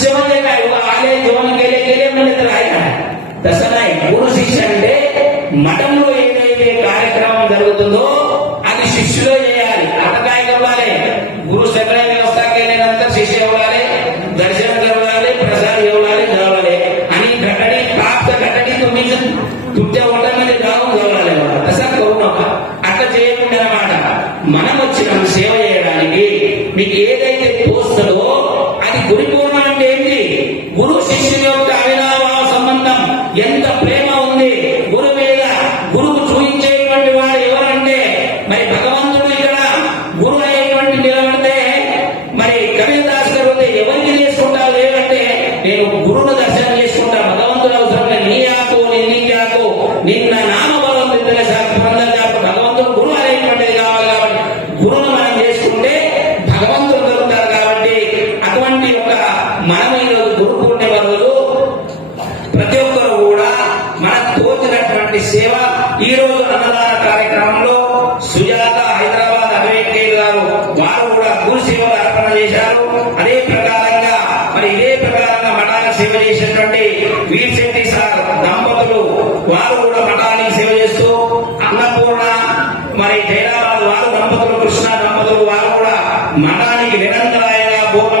शिष्य म्हणजे काय उगा आले जेवण केले गेले म्हणजे तर आहे का तसं नाही గురు శిష్య అంటే మఠంలో ఏదైతే కార్యక్రమం జరుగుతుందో అది శిష్యులో చేయాలి आता काय करवाले गुरु सगळ्या व्यवस्था केल्यानंतर शिष्य एवढाले दर्शन करवाले प्रसाद एवढाले जावाले आणि घटडी प्राप्त घटडी तुम्ही जर तुमच्या ओटामध्ये जाऊन जावाले बघा तसा करू नका అట్లా చేయకుండా అన్నమాట మనం వచ్చిన సేవ చేయడానికి మీకు ఏదైతే ఎంత ప్రేమ ఉంది గురు మీద గురువు చూపించేటువంటి వాడు ఎవరంటే మరి భగవంతుడు ఇక్కడ గురువు అయ్యేటువంటి నిలబడితే మరి కబీర్దాస్ గారు అయితే ఎవరికి చేసుకుంటారు లేదంటే నేను గురువును దర్శనం చేసుకుంటా భగవంతుడు అవసరం లేదు. నీ ఆకు నీ ఆకు నిన్న నామబలం భగవంతుడు గురువు అనేటువంటిది కావాలి కాబట్టి గురువును మనం చేసుకుంటే భగవంతుడు దొరుకుతారు కాబట్టి అటువంటి ఒక మనం తోచినటువంటి సేవ ఈ రోజు అన్నదాన కార్యక్రమంలో సుజాత హైదరాబాద్ అభివేకేల్ గారు వారు కూడా గురు సేవలు అర్పణ చేశారు. అదే ప్రకారంగా మరి ఇదే ప్రకారంగా మఠానికి సేవ చేసినటువంటి వీర్శెట్టి సార్ దంపతులు వారు కూడా మఠానికి సేవ చేస్తూ అన్నపూర్ణ మరి జైరాబాద్ వారు దంపతులు కృష్ణ దంపతులు వారు కూడా మఠానికి నిరంతరాయంగా పూర్వంలో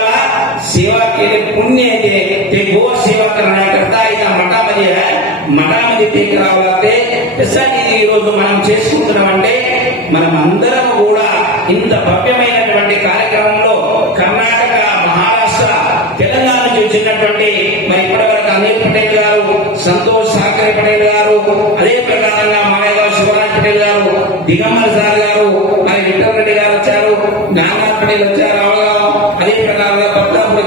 पुण्य ते ते गोर सेवा करण्याकरता ఇలా మఠామది మఠామది తీసుకురావాలంటే ప్రసంగి ఈ రోజు మనం చేసుకుంటున్నామంటే మనం అందరం కూడా ఇంత భవ్యమైనటువంటి కార్యక్రమంలో కర్ణాటక మహారాష్ట్ర తెలంగాణ నుంచి వచ్చినటువంటి మరి ఇప్పటివరకు అనిల్ పటేల్ గారు సంతోష్ సాకర్ పటేల్ గారు అదే ప్రకారంగా మాయ గారు శివరాజ్ పటేల్ గారు దిగంబర్ సార్ గారు మరి విఠల్ రెడ్డి గారు వచ్చారు నాగనాథ్ పటేల్ వచ్చారు అదే ప్రకారంగా పద్దాపురం